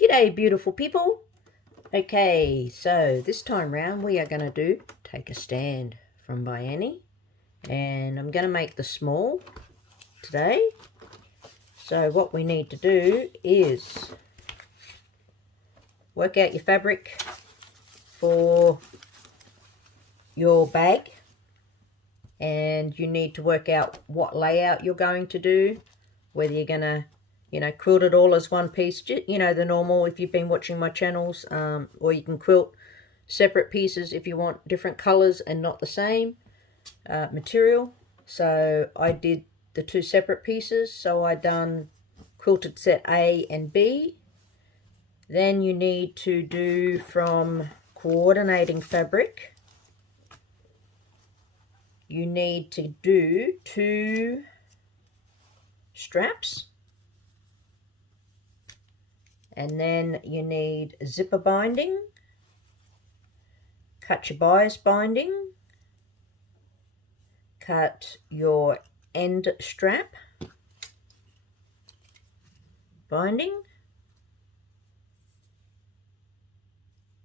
G'day beautiful people. Okay, so this time round we are going to do Take a Stand from by Annie, and I'm going to make the small today. So what we need to do is work out your fabric for your bag, and you need to work out what layout you're going to do, whether you're going to quilt it all as one piece, the normal if you've been watching my channels, or you can quilt separate pieces if you want different colors and not the same material. So I did the two separate pieces, so I done quilted set A and B. Then you need to do from coordinating fabric, you need to do 2 straps. And then you need zipper binding, cut your bias binding, cut your end strap binding,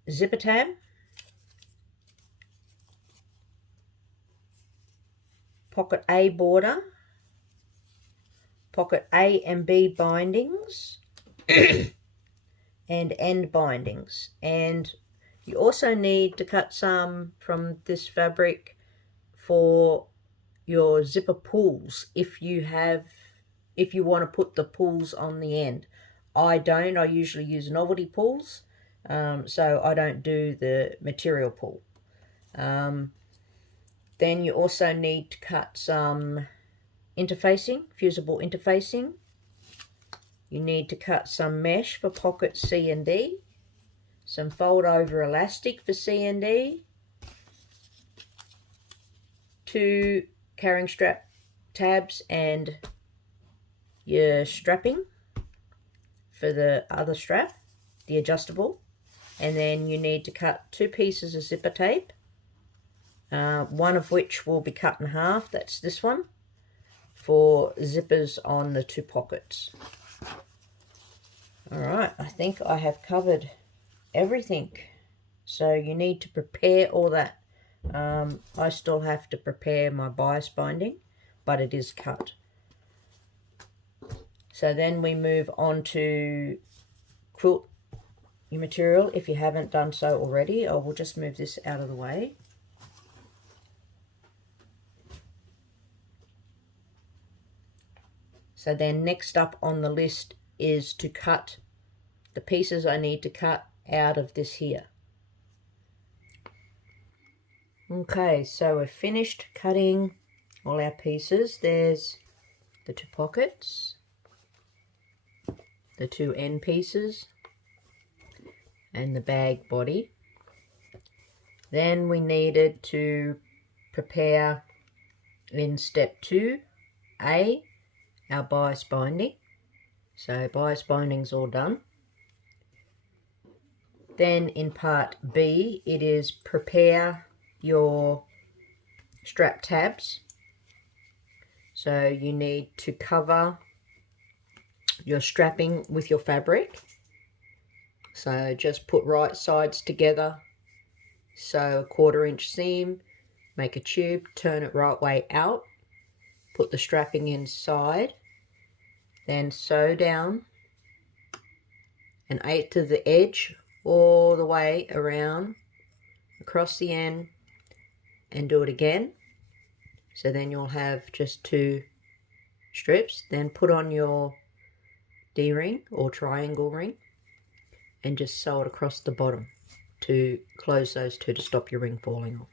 zipper tab, pocket A border, pocket A and B bindings, and end bindings. And you also need to cut some from this fabric for your zipper pulls if you want to put the pulls on the end. I don't. I usually use novelty pulls, so I don't do the material pull. Then you also need to cut some interfacing, fusible interfacing. You need to cut some mesh for pocket C and D, some fold over elastic for C and D, 2 carrying strap tabs and your strapping for the other strap, the adjustable. And then you need to cut 2 pieces of zipper tape, one of which will be cut in half, that's this one, for zippers on the 2 pockets. Alright, I think I have covered everything. So you need to prepare all that. I still have to prepare my bias binding, but it is cut. So then we move on to quilt your material if you haven't done so already. I will just move this out of the way. So then next up on the list is to cut the pieces I need to cut out of this here. Okay, so we've finished cutting all our pieces. There's the 2 pockets, the 2 end pieces, and the bag body. Then we needed to prepare in step 2A our bias binding. So bias binding's all done. Then in part B, it is prepare your strap tabs. So you need to cover your strapping with your fabric. So just put right sides together. So a 1/4 inch seam, make a tube, turn it right way out, put the strapping inside, then sew down 1/8 of the edge all the way around across the end, and do it again. So then you'll have just 2 strips. Then put on your D-ring or triangle ring and just sew it across the bottom to close those 2 to stop your ring falling off.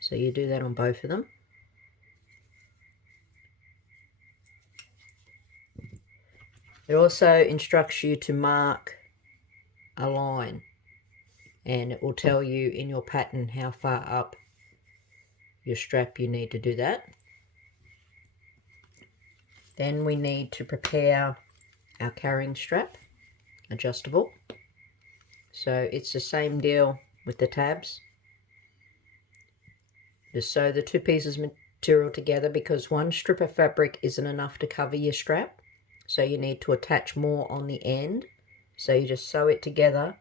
So you do that on both of them. It also instructs you to mark a line, and it will tell you in your pattern how far up your strap you need to do that. Then we need to prepare our carrying strap, adjustable. So it's the same deal with the tabs. Just sew the 2 pieces of material together, because 1 strip of fabric isn't enough to cover your strap. So you need to attach more on the end So you just sew it together,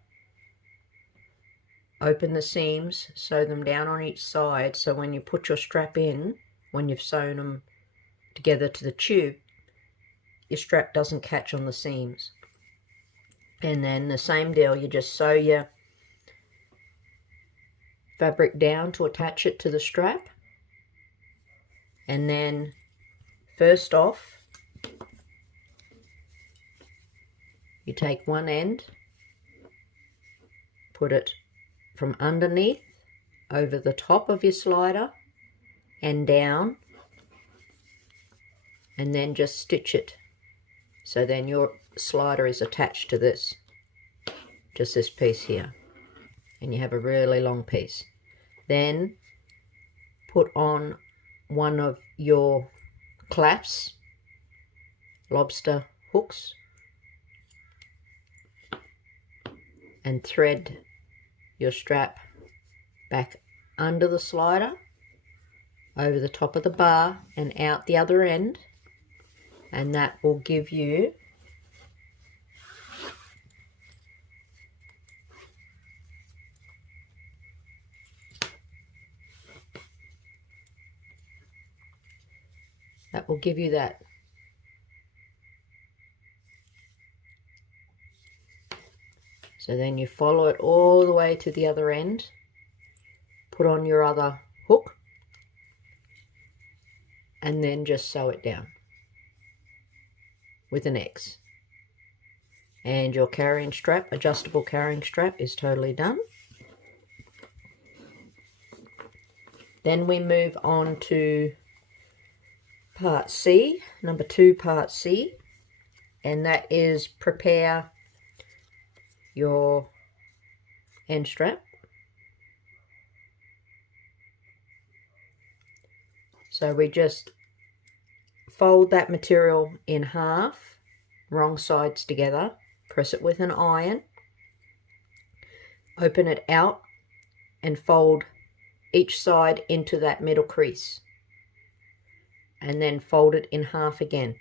open the seams, sew them down on each side, so when you put your strap in, when you've sewn them together to the tube, your strap doesn't catch on the seams. And then the same deal, you just sew your fabric down to attach it to the strap. And then first off, you take one end, put it from underneath over the top of your slider and down, and then just stitch it. So then your slider is attached to this, just this piece here, and you have a really long piece. Then put on one of your clasps, lobster hooks, and thread your strap back under the slider, over the top of the bar and out the other end, and that will give you that. So then you follow it all the way to the other end, put on your other hook, and then just sew it down with an X. And your carrying strap, adjustable carrying strap, is totally done. Then we move on to part C, number 2, part C, and that is prepare your end strap. So we just fold that material in half, wrong sides together, press it with an iron, open it out and fold each side into that middle crease, and then fold it in half again.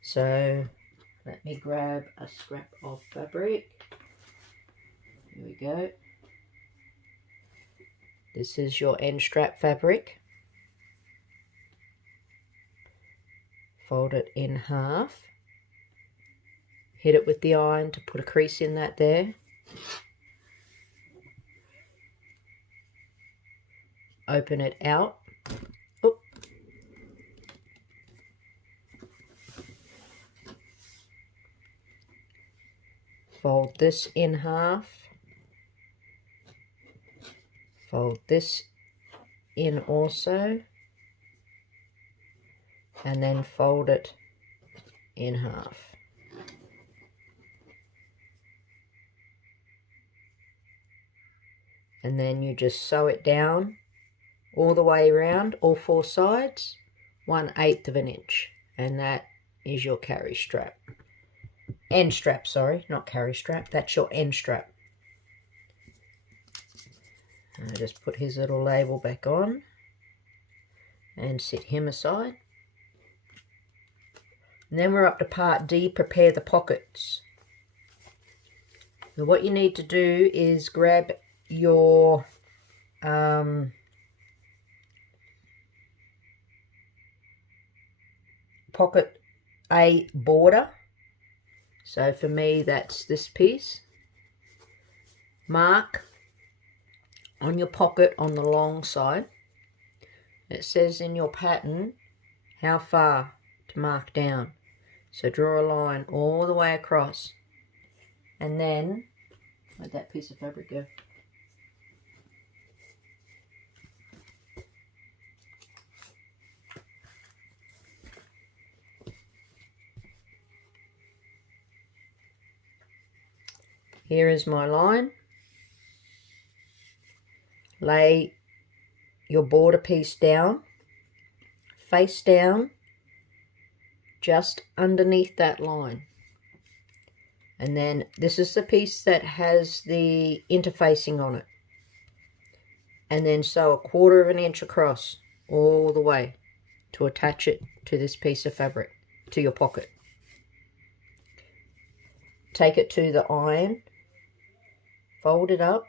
So let me grab a scrap of fabric. Here we go. This is your end strap fabric. Fold it in half. Hit it with the iron to put a crease in that there. Open it out. Oop. Fold this in half. Fold this in also, and then fold it in half. And then you just sew it down all the way around, all 4 sides, 1/8 of an inch, and that is your carry strap. End strap, sorry, not carry strap, that's your end strap. I just put his little label back on and set him aside. And then we're up to part D, prepare the pockets. Now what you need to do is grab your pocket A border. So for me that's this piece. Mark on your pocket on the long side. It says in your pattern how far to mark down. So draw a line all the way across, and then where'd that piece of fabric go? Here is my line. Lay your border piece down, face down, just underneath that line. And then this is the piece that has the interfacing on it. And then sew 1/4 of an inch across all the way to attach it to this piece of fabric, to your pocket. take it to the iron, fold it up,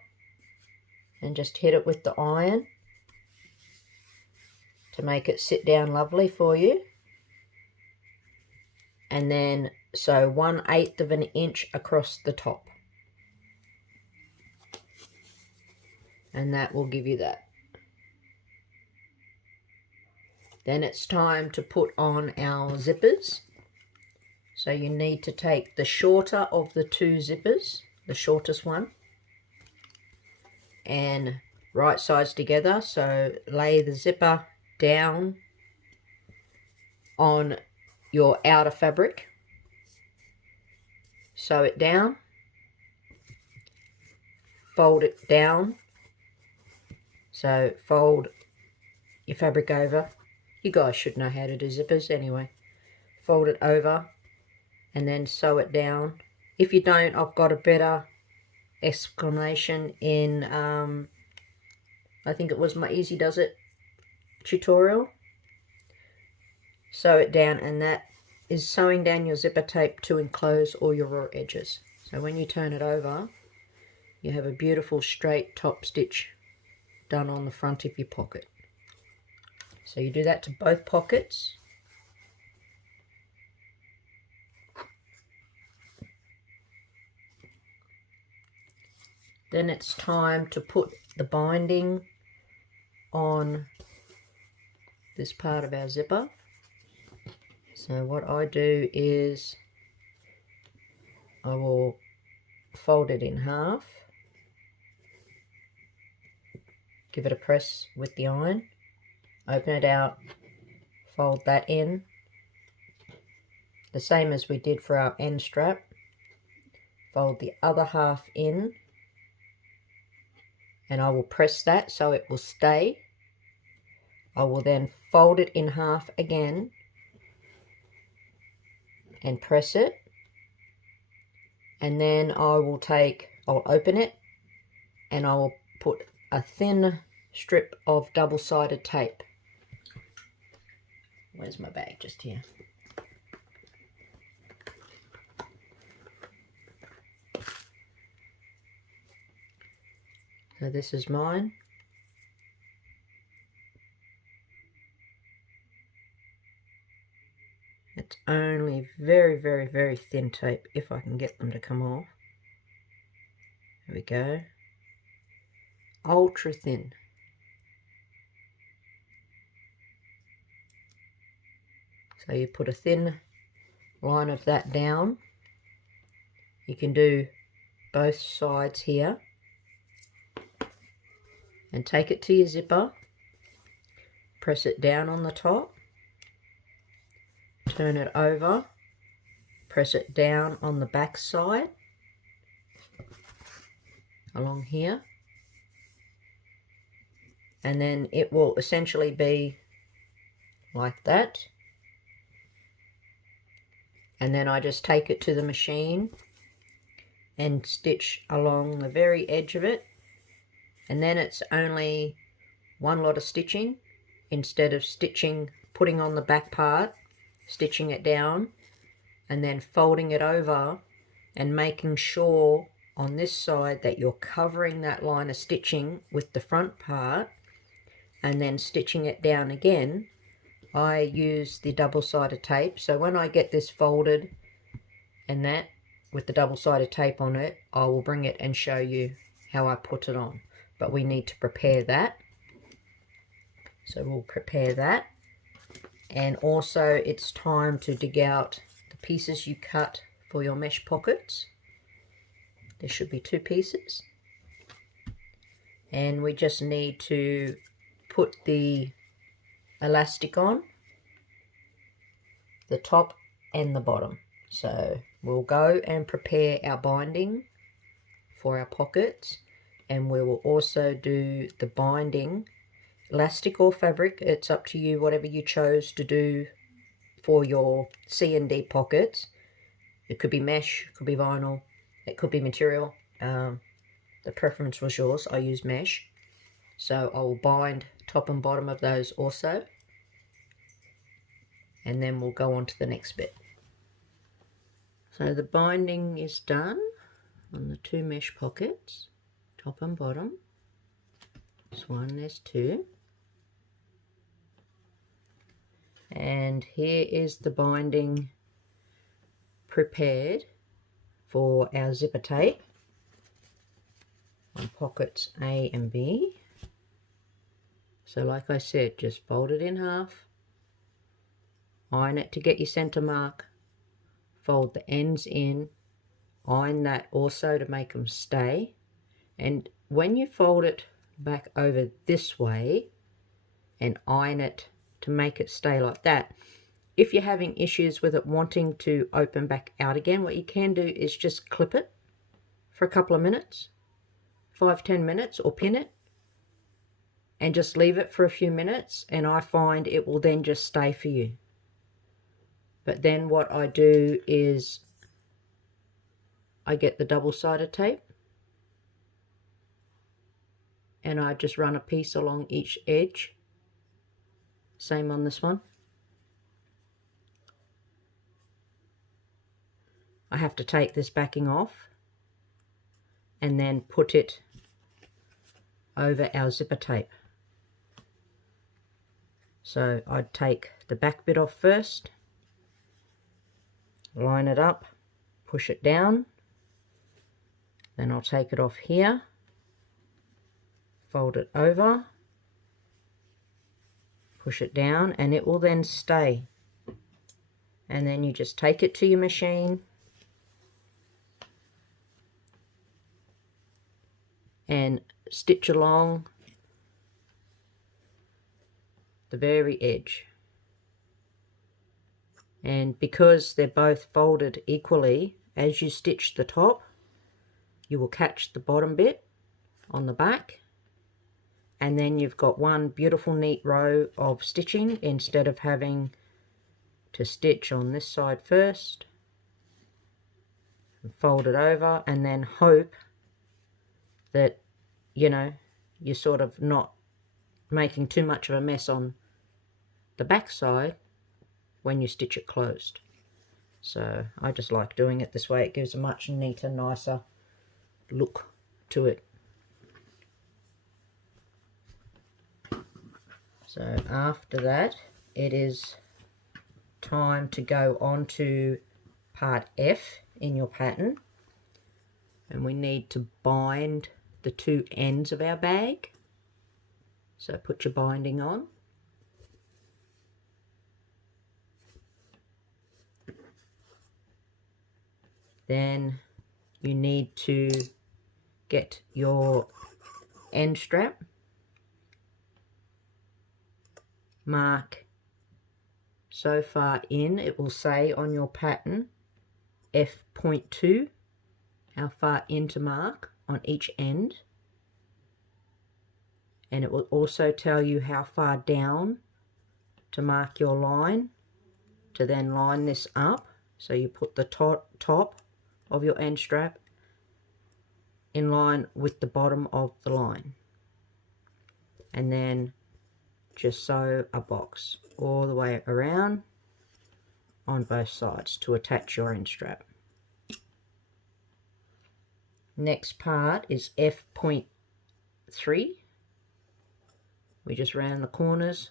and just hit it with the iron to make it sit down lovely for you. And then sew 1/8 of an inch across the top. And that will give you that. Then it's time to put on our zippers. So you need to take the shorter of the two zippers, the shortest one, and right sides together. So lay the zipper down on your outer fabric, sew it down, fold it down. So fold your fabric over. You guys should know how to do zippers anyway. Fold it over and then sew it down. If you don't, I've got a better explanation in, I think it was my Easy Does It tutorial. Sew it down, and that is sewing down your zipper tape to enclose all your raw edges. So when you turn it over, you have a beautiful straight top stitch done on the front of your pocket. So you do that to both pockets. Then it's time to put the binding on this part of our zipper. So what I do is I will fold it in half, give it a press with the iron, open it out, fold that in, the same as we did for our end strap. Fold the other half in, and I will press that so it will stay. I will then fold it in half again and press it, and then I'll open it and I will put a thin strip of double-sided tape. Where's my bag? Just here. So this is mine. It's only very, very, very thin tape, if I can get them to come off. There we go. Ultra thin. So you put a thin line of that down. You can do both sides here. And take it to your zipper. Press it down on the top. Turn it over. Press it down on the back side. Along here. And then it will essentially be like that. And then I just take it to the machine and stitch along the very edge of it. And then it's only one lot of stitching instead of putting on the back part, stitching it down, and then folding it over and making sure on this side that you're covering that line of stitching with the front part, and then stitching it down again. I use the double-sided tape. So when I get this folded and that with the double-sided tape on it, I will bring it and show you how I put it on. But we need to prepare that. So we'll prepare that. And also it's time to dig out the pieces you cut for your mesh pockets. There should be 2 pieces. And we just need to put the elastic on, the top and the bottom. So we'll go and prepare our binding for our pockets. And we will also do the binding, elastic or fabric, it's up to you, whatever you chose to do for your C&D pockets. It could be mesh, it could be vinyl, it could be material. The preference was yours. I use mesh. So I will bind top and bottom of those also. And then we'll go on to the next bit. So the binding is done on the two mesh pockets, top and bottom. There's one, there's two. And here is the binding prepared for our zipper tape on pockets A and B. So like I said, just fold it in half, iron it to get your center mark, fold the ends in, iron that also to make them stay. And when you fold it back over this way and iron it to make it stay like that, if you're having issues with it wanting to open back out again, what you can do is just clip it for a couple of minutes, 5-10 minutes, or pin it and just leave it for a few minutes, and I find it will then just stay for you. But then what I do is I get the double-sided tape and I just run a piece along each edge. Same on this one. I have to take this backing off and then put it over our zipper tape. So I'd take the back bit off first, line it up, push it down, then I'll take it off here, fold it over, push it down, and it will then stay. And then you just take it to your machine and stitch along the very edge. And because they're both folded equally, as you stitch the top, you will catch the bottom bit on the back, and then you've got one beautiful neat row of stitching instead of having to stitch on this side first and fold it over and then hope that, you know, you're sort of not making too much of a mess on the back side when you stitch it closed. So I just like doing it this way. It gives a much neater, nicer look to it. So after that, it is time to go on to part F in your pattern, and we need to bind the two ends of our bag. So put your binding on. Then you need to get your end strap, mark so far in, it will say on your pattern F.2 how far in to mark on each end, and it will also tell you how far down to mark your line to then line this up. So you put the top of your end strap in line with the bottom of the line, and then just sew a box all the way around on both sides to attach your end strap. Next part is F.3. We just round the corners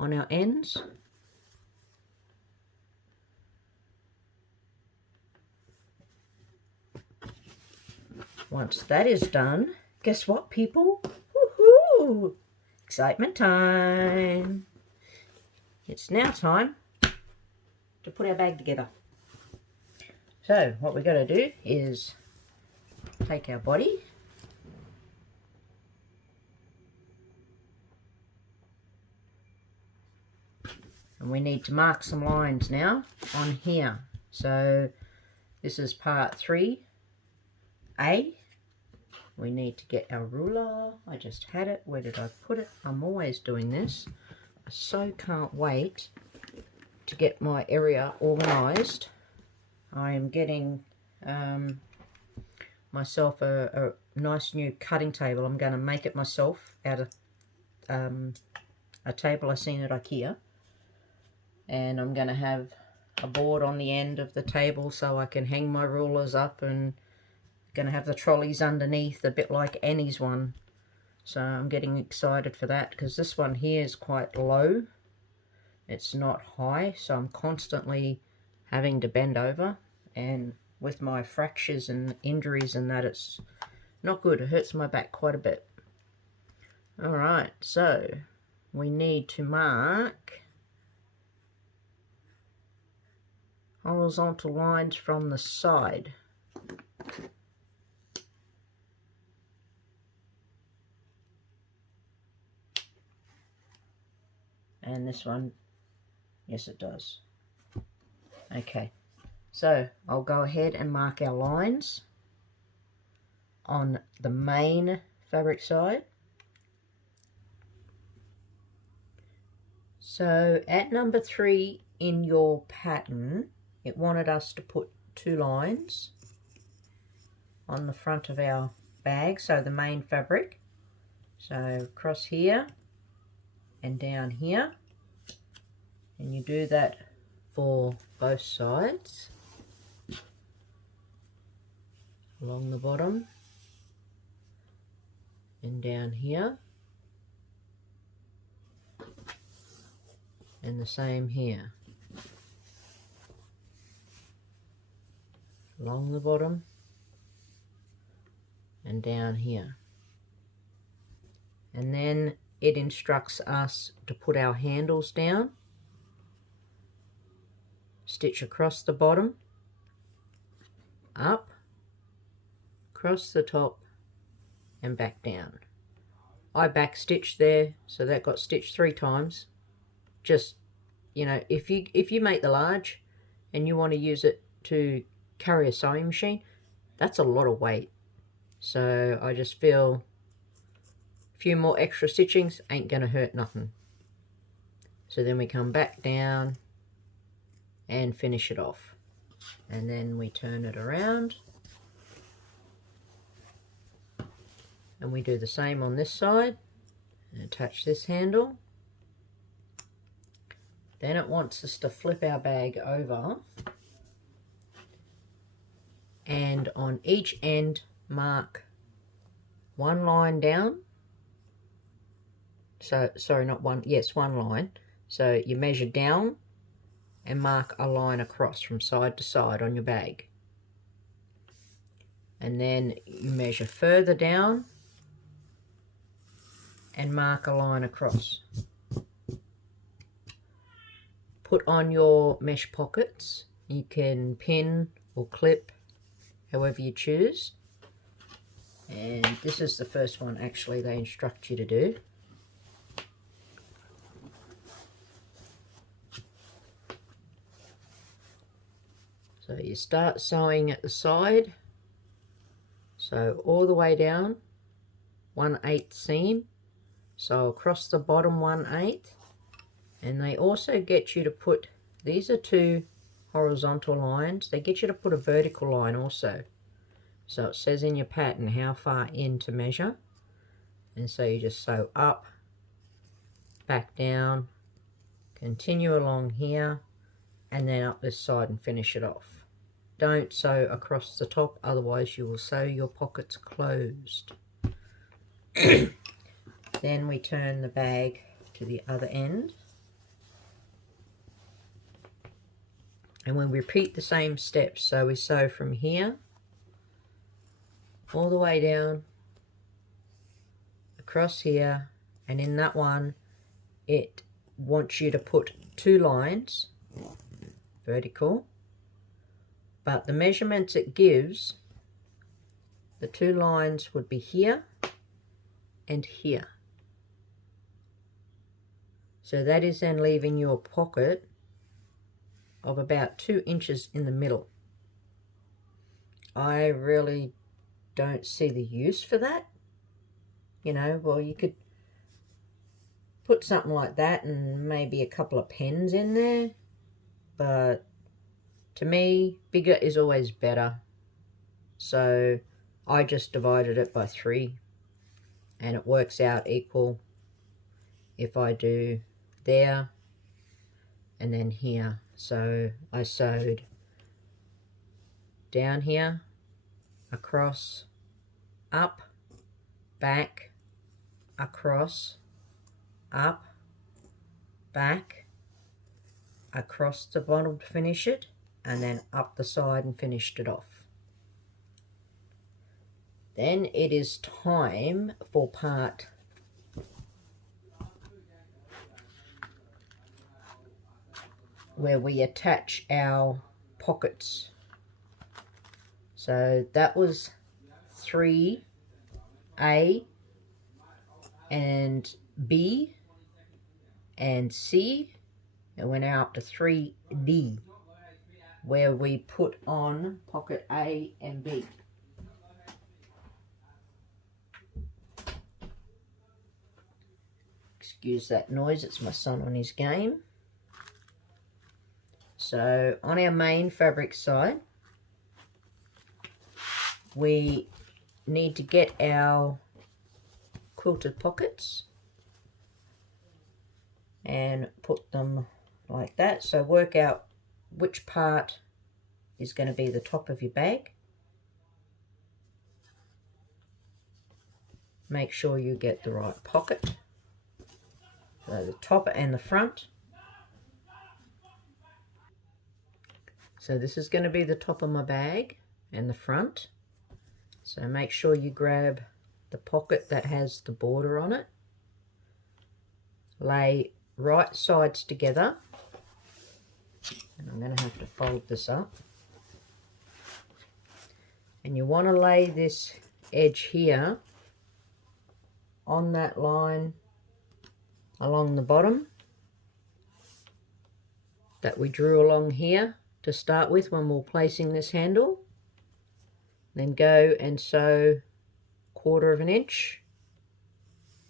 on our ends. Once that is done, guess what, people? Woohoo! Excitement time! It's now time to put our bag together. So what we're going to do is take our body, and we need to mark some lines now on here. So this is part 3A. We need to get our ruler. I just had it. Where did I put it? I'm always doing this. I so can't wait to get my area organized. I am getting myself a nice new cutting table. I'm going to make it myself out of a table I seen at IKEA. And I'm going to have a board on the end of the table so I can hang my rulers up, and gonna have the trolleys underneath, a bit like Annie's one. So I'm getting excited for that, because this one here is quite low. It's not high, so I'm constantly having to bend over, and with my fractures and injuries and that, it's not good. It hurts my back quite a bit. Alright, so we need to mark horizontal lines from the side. And this one, yes it does. Okay, so I'll go ahead and mark our lines on the main fabric side. So at number 3 in your pattern, it wanted us to put 2 lines on the front of our bag, so the main fabric. So across here and down here, and you do that for both sides along the bottom and down here, and the same here along the bottom and down here. And then it instructs us to put our handles down, stitch across the bottom, up, across the top, and back down. I back stitched there, so that got stitched 3 times. Just, you know, if you make the large and you want to use it to carry a sewing machine, that's a lot of weight. So I just feel a few more extra stitchings ain't gonna hurt nothing. So then we come back down and finish it off, and then we turn it around and we do the same on this side and attach this handle. Then it wants us to flip our bag over, and on each end mark 1 line down. So sorry, not one, yes, 1 line. So you measure down and mark a line across from side to side on your bag, and then you measure further down and mark a line across. Put on your mesh pockets. You can pin or clip, however you choose. And this is the first one actually they instruct you to do. So you start sewing at the side, so all the way down 1/8 seam, so across the bottom 1/8, and they also get you to put, these are 2 horizontal lines, they get you to put a vertical line also. So it says in your pattern how far in to measure, and so you just sew up, back down, continue along here, and then up this side and finish it off. Don't sew across the top, otherwise you will sew your pockets closed. Then we turn the bag to the other end, and we repeat the same steps. So we sew from here all the way down across here, and in that one it wants you to put 2 lines vertical, but the measurements it gives, the 2 lines would be here and here. So that is then leaving you a pocket of about 2 inches in the middle. I really don't see the use for that. You know, well, you could put something like that and maybe a couple of pens in there, but to me, bigger is always better. So I just divided it by 3, and it works out equal if I do there and then here. So I sewed down here, across, up, back, across, up, back, across the bottom to finish it, and then up the side and finished it off. Then it is time for part where we attach our pockets. So that was 3A and B and C, and we're now up to 3D, where we put on pocket A and B. Excuse that noise, it's my son on his game. So on our main fabric side, we need to get our quilted pockets and put them like that. So work out which part is going to be the top of your bag. Make sure you get the right pocket. So the top and the front. So this is going to be the top of my bag and the front. So make sure you grab the pocket that has the border on it. Lay right sides together. And I'm going to have to fold this up. And you want to lay this edge here on that line along the bottom that we drew along here to start with when we're placing this handle. Then go and sew 1/4 of an inch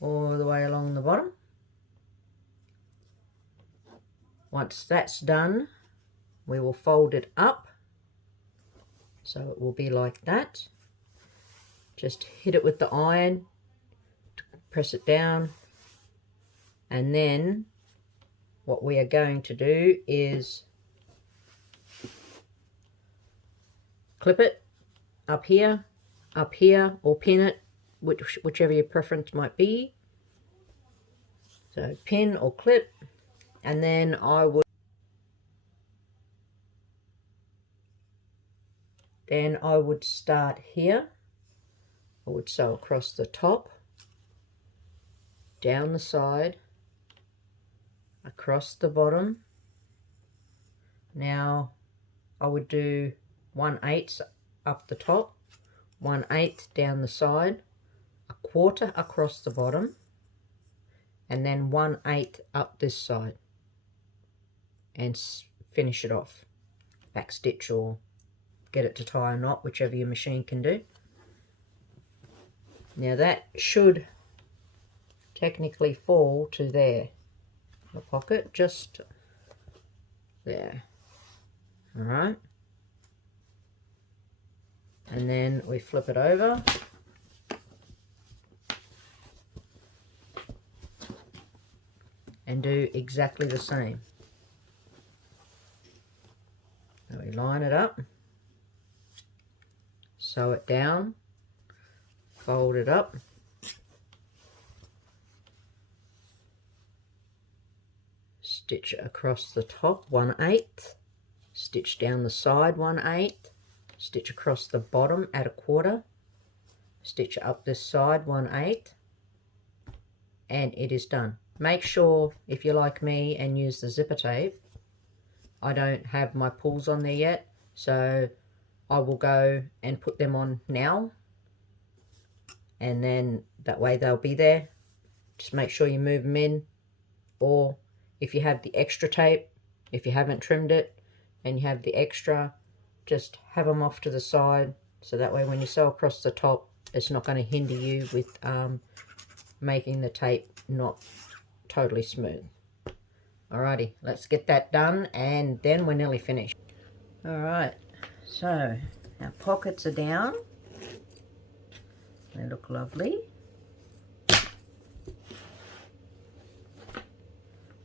all the way along the bottom. Once that's done, we will fold it up so it will be like that. Just hit it with the iron, press it down, and then what we are going to do is clip it up here, or pin it, whichever your preference might be. So pin or clip, and then I would start here. I would sew across the top, down the side, across the bottom. Now I would do 1/8 up the top, 1/8 down the side, 1/4 across the bottom, and then 1/8 up this side, and finish it off. Back stitch or get it to tie a knot, whichever your machine can do. Now that should technically fall to there, the pocket, just there. All right. And then we flip it over. And do exactly the same. So we line it up, sew it down, fold it up, stitch it across the top 1/8, stitch down the side 1/8, stitch across the bottom at 1/4, stitch up this side 1/8, and it is done. Make sure, if you're like me and use the zipper tape, I don't have my pulls on there yet, so I will go and put them on now, and then that way they'll be there. Just make sure you move them in, or if you have the extra tape, if you haven't trimmed it and you have the extra, just have them off to the side, so that way when you sew across the top, it's not going to hinder you with making the tape not totally smooth. Alrighty, let's get that done, and then we're nearly finished. Alright, so our pockets are down. They look lovely.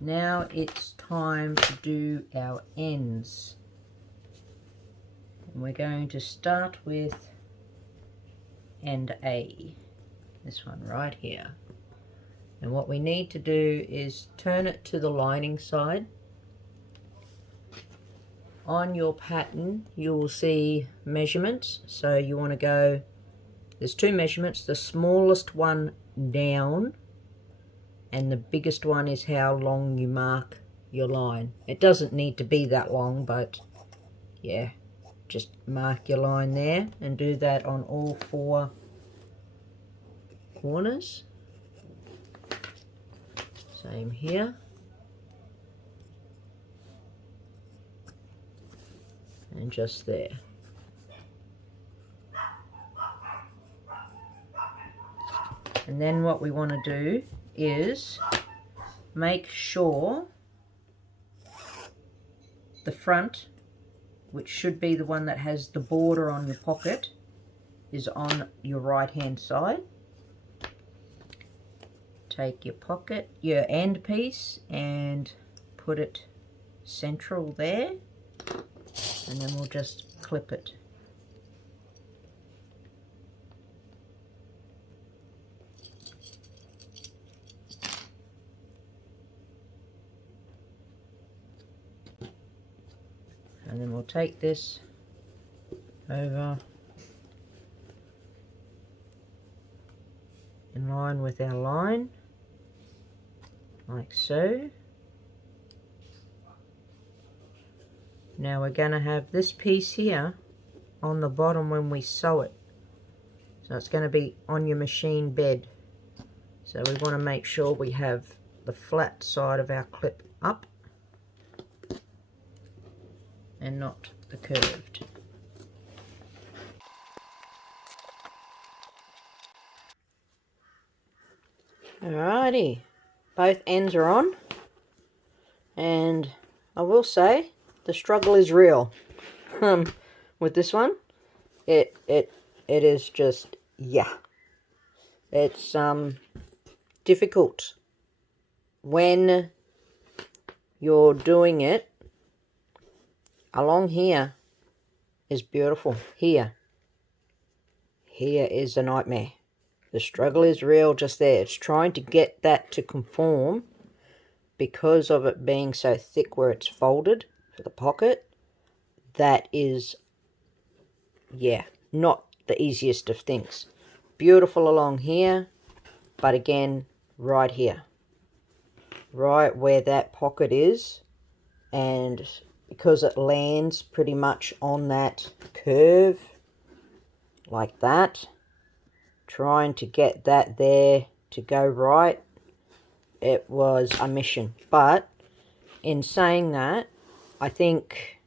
Now it's time to do our ends. And we're going to start with end A, this one right here. And what we need to do is turn it to the lining side. On your pattern, you will see measurements. So you want to go, there's two measurements, the smallest one down, and the biggest one is how long you mark your line. It doesn't need to be that long, but yeah, just mark your line there and do that on all four corners. Same here. And just there. And then what we want to do is make sure the front, which should be the one that has the border on your pocket, is on your right hand side. Take your pocket, your end piece, and put it central there, and then we'll just clip it. And then we'll take this over in line with our line, like so. Now we're going to have this piece here on the bottom when we sew it. So it's going to be on your machine bed. So we want to make sure we have the flat side of our clip up and not the curved. Alrighty, both ends are on, and I will say the struggle is real. With this one, it is just, yeah, it's difficult when you're doing it. Along here is beautiful. Here is a nightmare. The struggle is real just there. It's trying to get that to conform because of it being so thick where it's folded for the pocket. That is, yeah, not the easiest of things. Beautiful along here, but again, right here. Right where that pocket is, and because it lands pretty much on that curve, like that, trying to get that there to go right, it was a mission. But in saying that, I think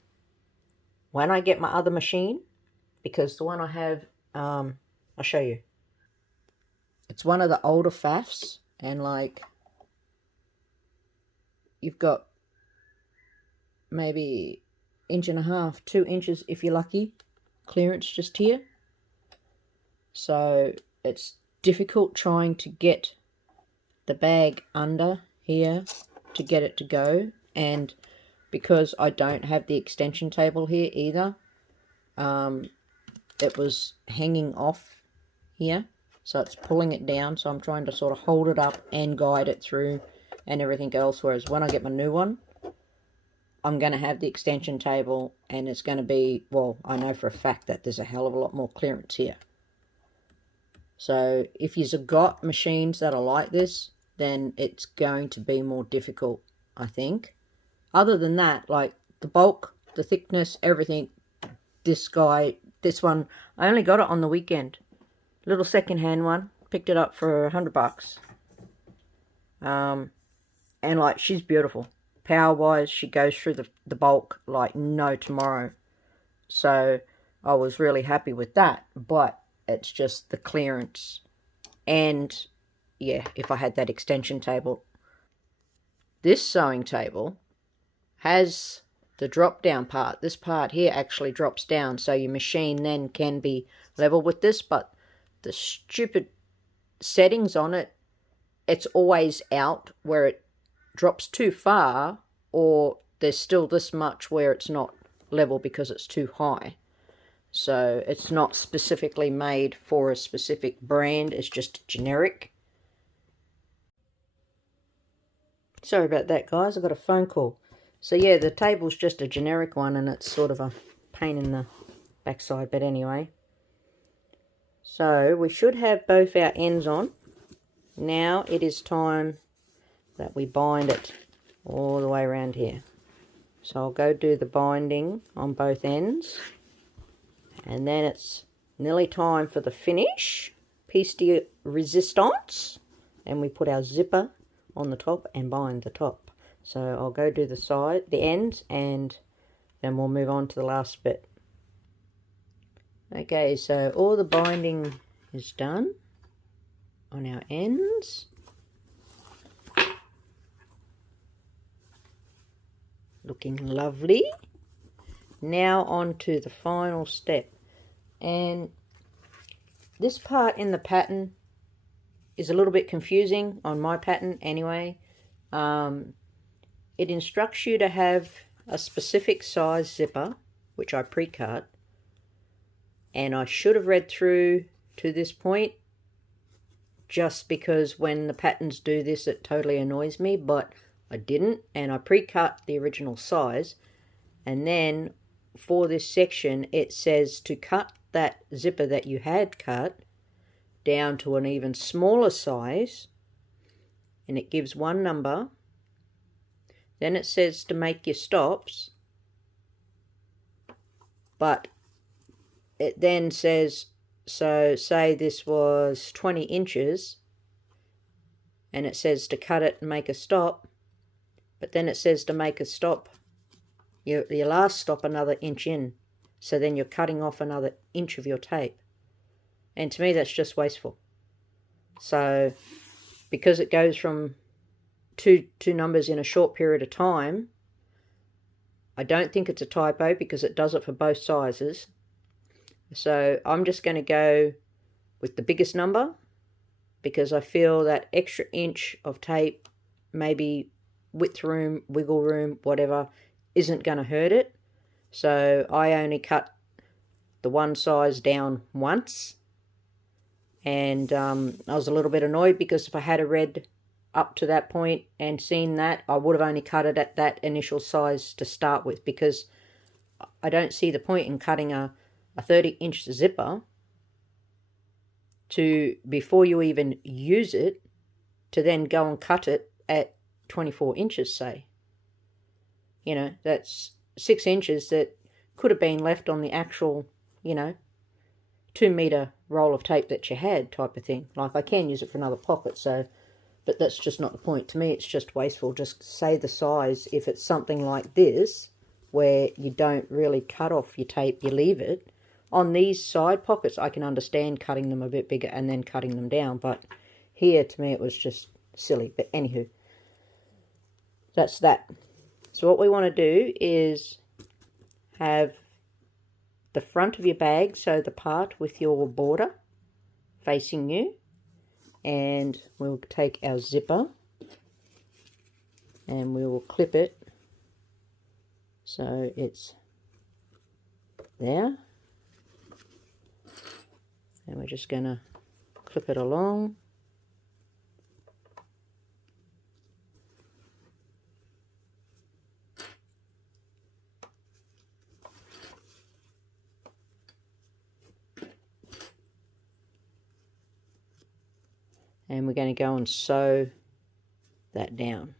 when I get my other machine, because the one I have, I'll show you. It's one of the older Pfaffs, and like, you've got maybe 1.5 inches, 2 inches if you're lucky, clearance just here. So it's difficult trying to get the bag under here to get it to go, and because I don't have the extension table here either, it was hanging off here, so it's pulling it down, so I'm trying to sort of hold it up and guide it through and everything else, whereas when I get my new one, I'm going to have the extension table, and it's going to be, well, I know for a fact that there's a hell of a lot more clearance here. So if you've got machines that are like this, then it's going to be more difficult, I think. Other than that, like the bulk, the thickness, everything, this one, I only got it on the weekend. Little second-hand one, picked it up for $100. And like, she's beautiful. Power-wise, she goes through the bulk like no tomorrow. So I was really happy with that, but it's just the clearance. And yeah, if I had that extension table. This sewing table has the drop down part. This part here actually drops down, so your machine then can be level with this, but the stupid settings on it, it's always out where it drops too far or there's still this much where it's not level because it's too high. So it's not specifically made for a specific brand, it's just generic. Sorry about that, guys, I got a phone call. So yeah, the table's just a generic one and it's sort of a pain in the backside, but anyway. So we should have both our ends on. Now it is time that we bind it all the way around here. So I'll go do the binding on both ends. And then it's nearly time for the finish. Piece de resistance. And we put our zipper on the top and bind the top. So I'll go do the ends, and then we'll move on to the last bit. Okay, so all the binding is done on our ends. Looking lovely. Now on to the final step. And this part in the pattern is a little bit confusing on my pattern anyway. It instructs you to have a specific size zipper, which I pre-cut. And I should have read through to this point, just because when the patterns do this, it totally annoys me, but I didn't, and I pre-cut the original size. And then for this section, it says to cut that zipper that you had cut down to an even smaller size, and it gives one number. Then it says to make your stops, but it then says, so say this was 20 inches, and it says to cut it and make a stop, but then it says to make a stop, your last stop another inch in, so then you're cutting off another inch of your tape. And to me that's just wasteful. So because it goes from two numbers in a short period of time, I don't think it's a typo because it does it for both sizes. So I'm just going to go with the biggest number, because I feel that extra inch of tape, maybe width room, wiggle room, whatever, isn't going to hurt it. So I only cut the one size down once. And I was a little bit annoyed because if I had read up to that point and seen that, I would have only cut it at that initial size to start with, because I don't see the point in cutting a 30-inch zipper to, before you even use it, to then go and cut it at 24 inches, say. You know, that's 6 inches that could have been left on the actual, 2-meter roll of tape that you had, type of thing. Like, I can use it for another pocket, so, but that's just not the point. To me, it's just wasteful. Just say the size. If it's something like this, where you don't really cut off your tape, you leave it. On these side pockets, I can understand cutting them a bit bigger and then cutting them down, but here, to me, it was just silly. But anywho, that's that. So what we want to do is have the front of your bag, so the part with your border facing you, and we'll take our zipper and we will clip it so it's there, and we're just going to clip it along. And we're going to go and sew that down.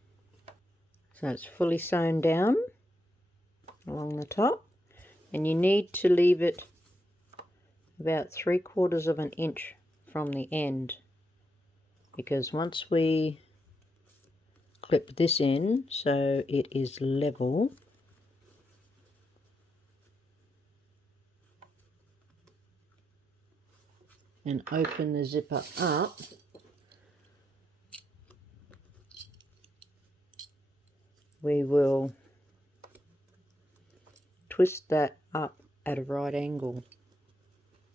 So it's fully sewn down along the top, and you need to leave it about 3/4 of an inch from the end, because once we clip this in so it is level, and open the zipper up, we will twist that up at a right angle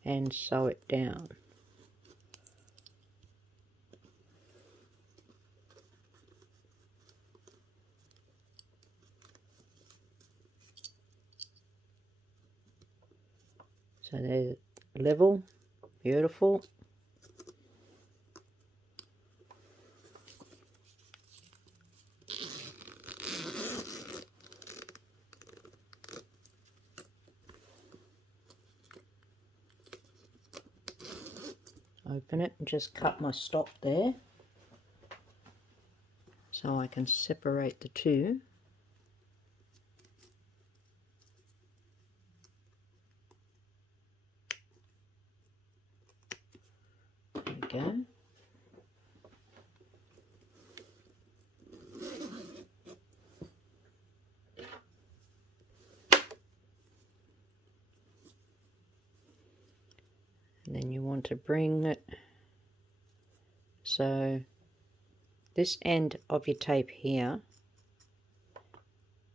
and sew it down. So they're level, beautiful. Open it and just cut my stop there so I can separate the two. There we go. And then you want to bring it so this end of your tape here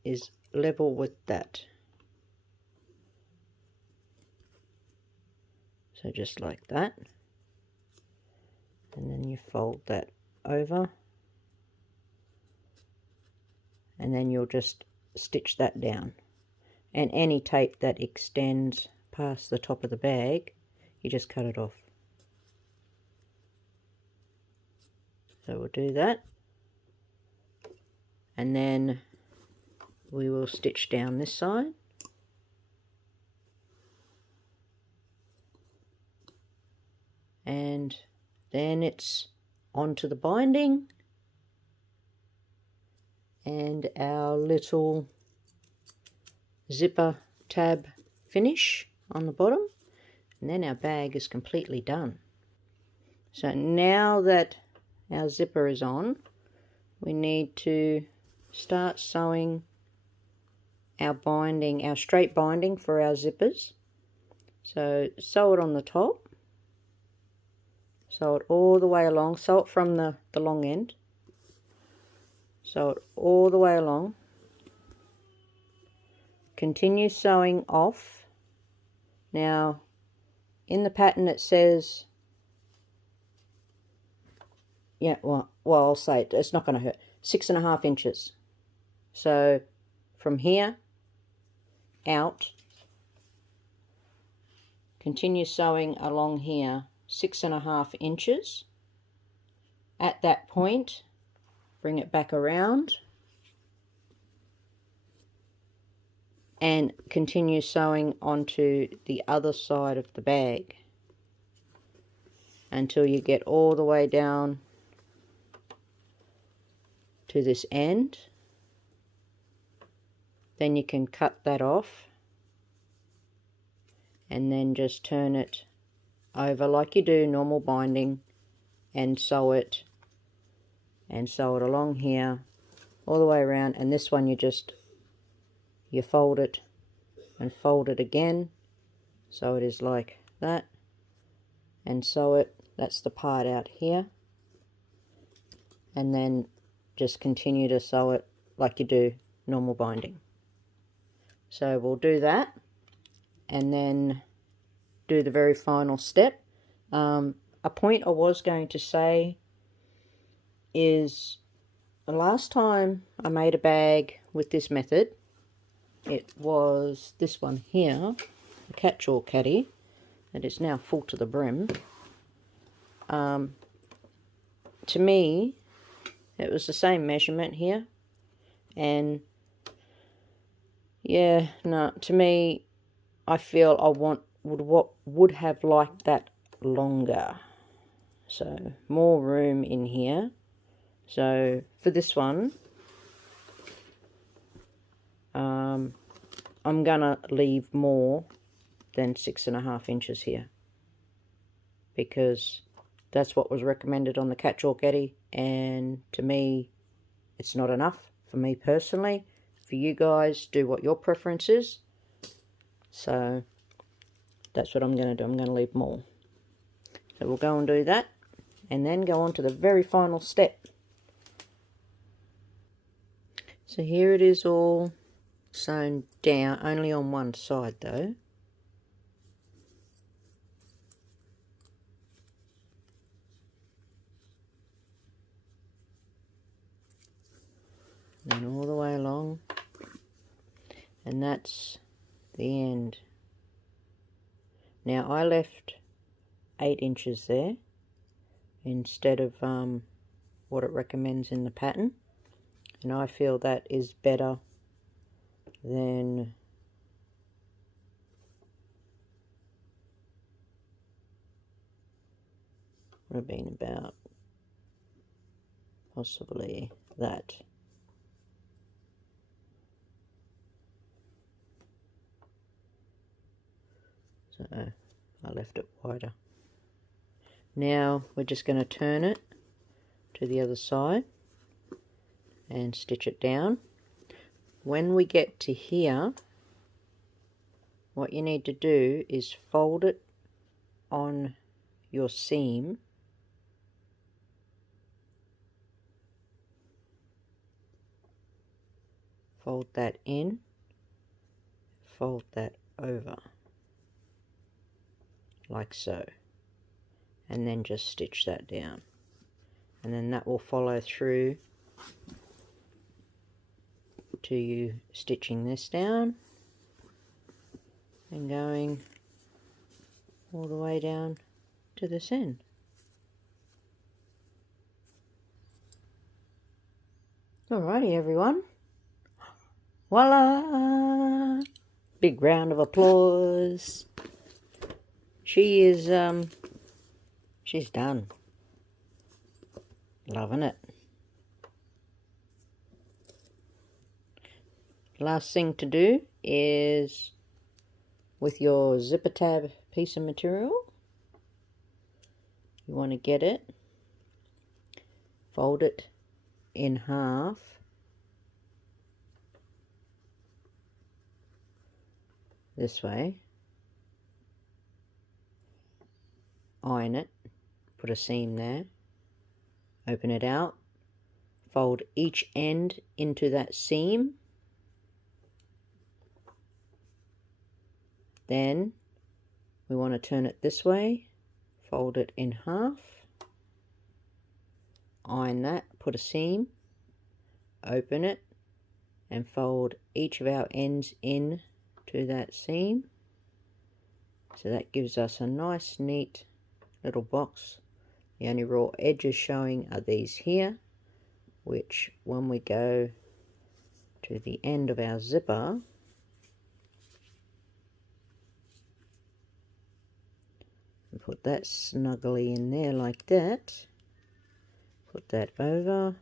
is level with that. So just like that. And then you fold that over. And then you'll just stitch that down. And any tape that extends past the top of the bag, you just cut it off. So we'll do that. And then we will stitch down this side. And then it's onto the binding and our little zipper tab finish on the bottom, and then our bag is completely done. So now that our zipper is on, we need to start sewing our binding, our straight binding for our zippers. So sew it on the top, sew it all the way along, sew it from the long end, sew it all the way along, continue sewing off. Now in the pattern it says, yeah, well I'll say it, it's not going to hurt, 6.5 inches. So from here out, continue sewing along here 6.5 inches. At that point, bring it back around and continue sewing onto the other side of the bag until you get all the way down to this end. Then you can cut that off and then just turn it over like you do normal binding and sew it along here all the way around. And this one you fold it and fold it again so it is like that, and sew it, that's the part out here, and then just continue to sew it like you do normal binding. So we'll do that and then do the very final step. A point I was going to say is the last time I made a bag with this method, it was this one here, the catch-all caddy, that is now full to the brim. To me, it was the same measurement here, and yeah, no, to me, I feel I would have liked that longer, so more room in here. So for this one, I'm gonna leave more than 6.5 inches here, because that's what was recommended on the catch-all caddy, and to me it's not enough for me personally. For you guys, do what your preference is. So that's what I'm going to do. I'm going to leave more. So we'll go and do that and then go on to the very final step. So here it is all sewn down, only on one side though. And all the way along, and that's the end. Now I left 8 inches there instead of what it recommends in the pattern, and I feel that is better than would have been about possibly that. So I left it wider. Now we're just going to turn it to the other side and stitch it down. When we get to here, what you need to do is fold it on your seam, fold that in, fold that over, like so, and then just stitch that down, and then that will follow through to you stitching this down and going all the way down to this end. Alrighty everyone, voila! Big round of applause. She is she's done. Loving it. Last thing to do is with your zipper tab piece of material, you want to get it, fold it in half, this way, iron it, put a seam there, open it out, fold each end into that seam, then we want to turn it this way, fold it in half, iron that, put a seam, open it, and fold each of our ends in to that seam. So that gives us a nice neat little box. The only raw edges showing are these here, which when we go to the end of our zipper, and put that snugly in there like that, put that over,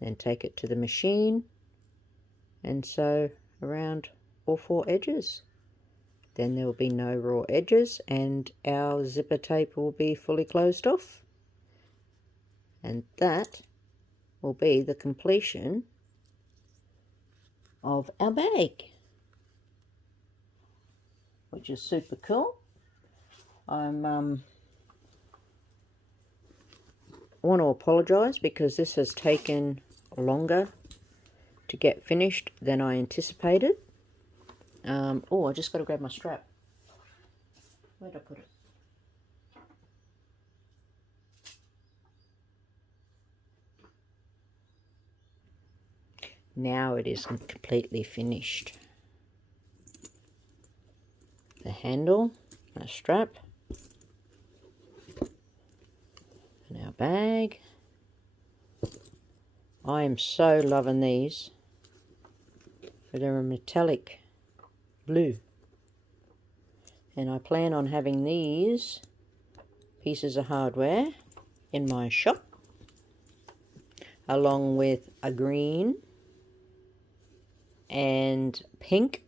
then take it to the machine and sew around all 4 edges. Then there will be no raw edges and our zipper tape will be fully closed off, and that will be the completion of our bag, which is super cool. I'm want to apologize because this has taken longer to get finished than I anticipated. Oh, I just got to grab my strap. Where'd I put it? Now it is completely finished. The handle, our strap, and our bag. I am so loving these. They're a metallic blue, and I plan on having these pieces of hardware in my shop along with a green and pink,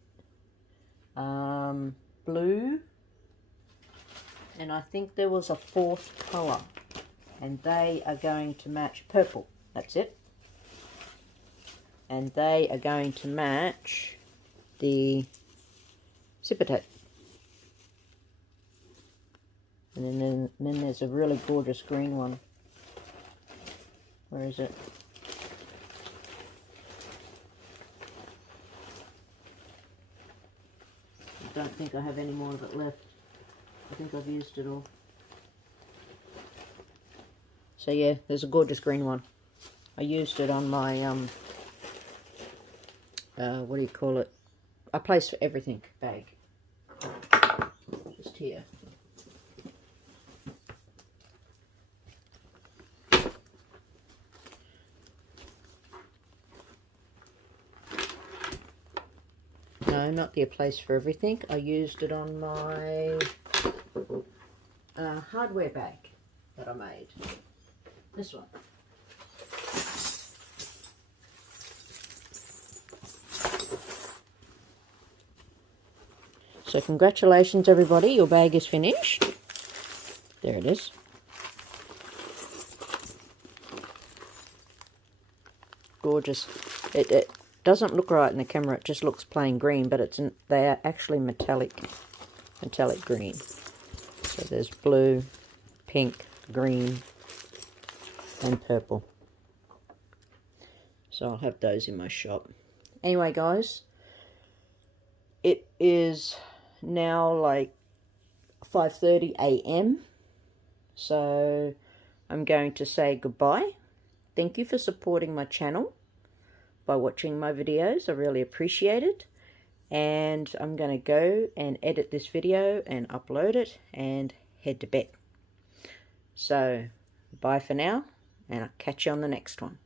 blue, and I think there was a 4th colour, and they are going to match purple. That's it. And they are going to match the zipper tape. And then there's a really gorgeous green one. Where is it? I don't think I have any more of it left. I think I've used it all. So yeah, there's a gorgeous green one. I used it on my what do you call it? A place for everything bag. here. No, not the A Place for Everything. I used it on my hardware bag that I made. This one. So congratulations everybody, your bag is finished. There it is. Gorgeous. It doesn't look right in the camera, it just looks plain green, but they are actually metallic green. So there's blue, pink, green, and purple. So I'll have those in my shop. Anyway guys, it is now like 5:30 a.m. So I'm going to say goodbye. Thank you for supporting my channel by watching my videos. I really appreciate it. And I'm going to go and edit this video and upload it and head to bed. So bye for now, and I'll catch you on the next one.